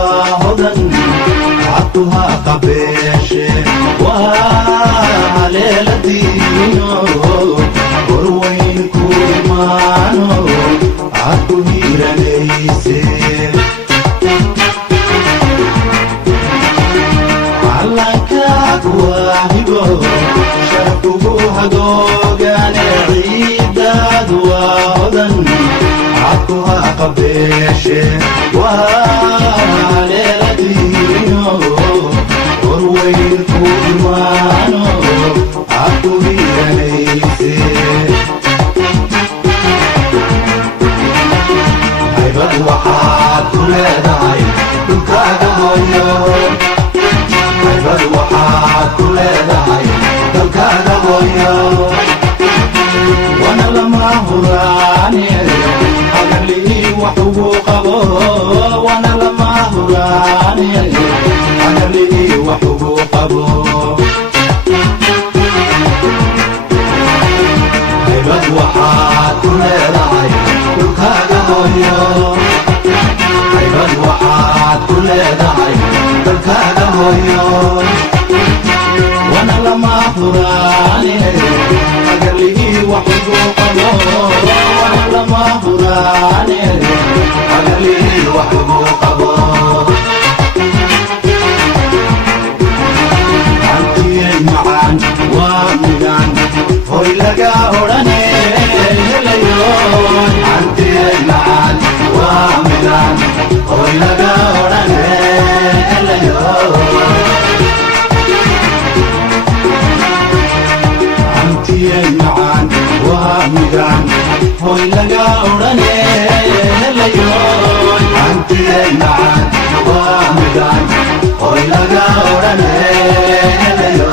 وهدن عطها قبيش وعليل دينو وروين كورمانو عطو هيرا ليسي علنكاك واهبو شرفوها قوغان عيداد وهدن عطها قبيش وعليل دينو وروين كورمانو عطو هيرا ليسي هيبad waxaad ku leedahay dhulkaaga hooyo haybad waxaad ku leedahay dalkaaga hooyo wana lama huraane hagarlii wax ugu qabo wana lama huraane hagarlii wax ugu qabo haybad waxaad ku leedahay dhulkaaga hooyo haybad waxaad ku leedahay dalkaaga hooyo wana lama huraane hagarlii wax ugu qabo wana lama huraane hagarlii wax ugu qabo antiyay macaan waa migaan hoy laga odhane helayo antiyay macaan waa migaan hoy laga odhane helayo antiyay macaan waa migaan hoy laga odhane helayo antiyay macaan waa migaan hoy laga odhane helayo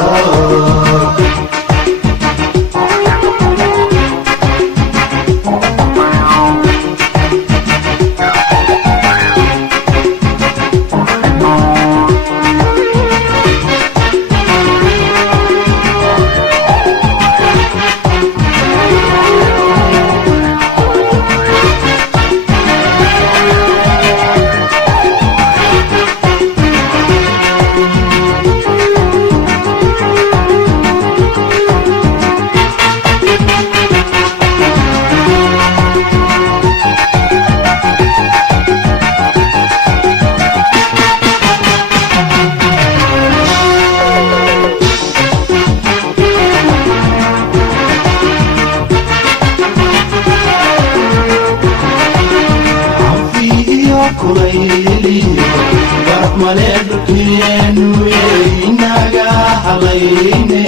inaga halayne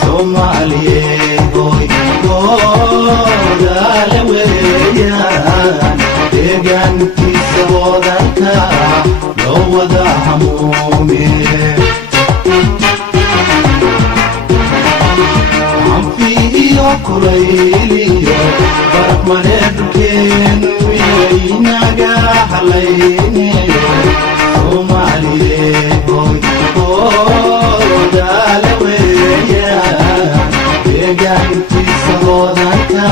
Soomaaliyeedoy goodale weeyaan deegaankiisa wadanka loo wada hamuume anfi iyo kulayliyo baraf mareedkeenu inaga halayne Soomaaliyeedoy goodale weeyaan deegaankiisa wadanka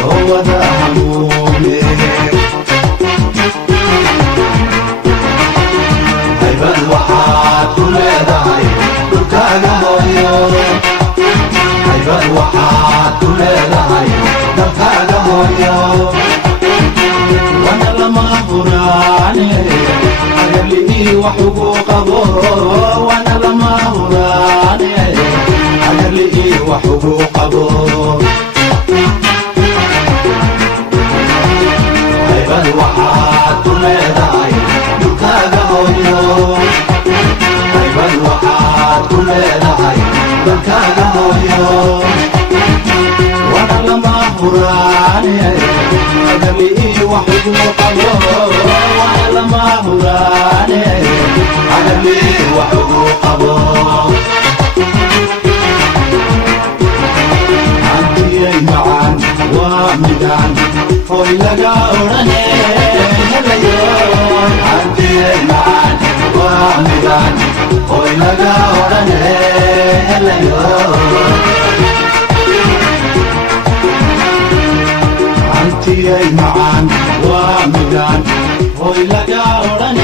loo wada hamuume haybad waxaad ku leedahay dhulkaaga hooyo haybad waxaad ku leedahay dalkaaga hooyo wana lama huraane hagarlii wax ugu qabo wana lama huraane hagarlii wax ugu qabo haybad waxaad ku leedahay dhulkaaga hooyo haybad waxaad ku leedahay dalkaaga hooyo wana lama huraane hagarlii wax ugu qabo wana lama huraane hagarlii wax ugu qabo antiyay macaan waa migaan hoy laga odhane helayo antiyay macaan waa migaan hoy laga odhane helayo antiyay macaan waa migaan hoy laga odhane